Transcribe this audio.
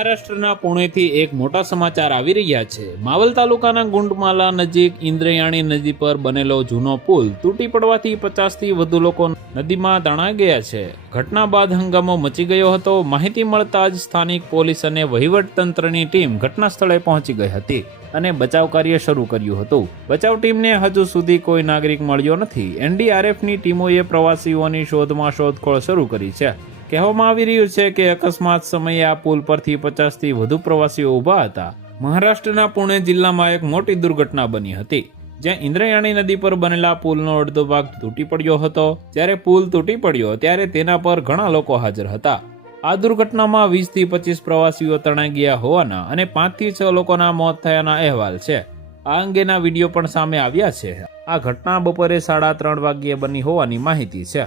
મહારાષ્ટ્રના પુણેથી એક મોટા સમાચાર આવી રહ્યા છે. માવલ તાલુકાના ગુંડમાલા નજીક ઇન્દ્રયાણી નદી પર બનેલો જૂનો પુલ તૂટી પડવાથી પચાસથી વધુ લોકો નદીમાં તણાઈ ગયા છે. ઘટના બાદ હંગામો મચી ગયો હતો. માહિતી મળતા જ સ્થાનિક પોલીસ અને વહીવટતંત્રની ટીમ ઘટના સ્થળે પહોંચી ગઈ હતી અને બચાવ કાર્ય શરૂ કર્યું હતું. બચાવ ટીમને હજુ સુધી કોઈ નાગરિક મળ્યો નથી. એનડીઆરએફની ટીમોએ પ્રવાસીઓની શોધમાં શોધખોળ શરૂ કરી છે. કહેવામાં આવી રહ્યું છે કે અકસ્માત સમયે આ પુલ પરથી પચાસથી વધુ પ્રવાસીઓ ઊભા હતા. મહારાષ્ટ્રના પુણે જિલ્લામાં એક મોટી દુર્ઘટના બની હતી. જ્યાં ઇન્દ્રયાણી નદી પર બનેલા પુલનો અડધો ભાગ તૂટી પડ્યો હતો. જ્યારે પુલ તૂટી પડ્યો ત્યારે તેના પર ઘણા લોકો હાજર હતા. આ દુર્ઘટનામાં વીસથી પચીસ પ્રવાસીઓ તણાઈ ગયા હોવાના અને પાંચથી છ લોકોના મોત થયાના અહેવાલ છે. આ અંગેના વીડિયો પણ સામે આવ્યા છે. આ ઘટના બપોરે સાડા ત્રણ વાગ્યે બની હોવાની માહિતી છે.